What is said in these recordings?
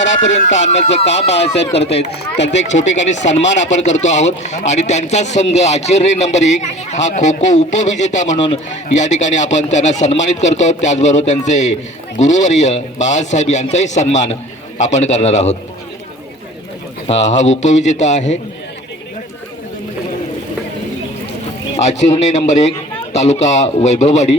स्तरापर्यंत आणण्याचं काम बाळासाहेब करत आहेत त्यांचा एक छोटेखानी सन्मान आपण करतो आहोत. आणि त्यांचा संघ आचार्य नंबर एक हा खो खो उपविजेता म्हणून या ठिकाणी आपण त्यांना सन्मानित करतो. आहोत त्याचबरोबर त्यांचे गुरुवर्य बाळासाहेब यांचाही सन्मान आपण करणार आहोत. हा हा उपविजेता आहे. आचिरणे नंबर एक तालुका वैभववाडी.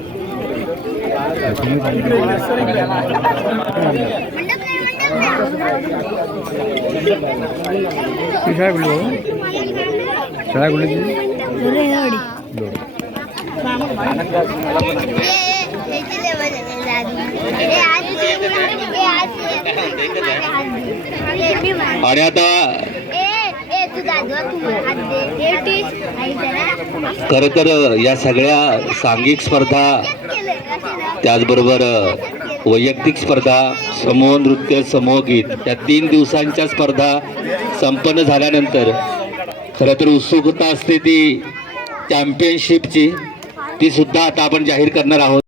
शाळा कुठली शाळा कुठली आज आणि आता खरं तर या सगळ्या सांघिक स्पर्धा त्याचबरोबर वैयक्तिक स्पर्धा समूह नृत्य समूह गीत या तीन दिवसांच्या स्पर्धा संपन्न झाल्यानंतर खरं तर उत्सुकता असते ती चॅम्पियनशिपची ती सुद्धा आता आपण जाहीर करणार आहोत.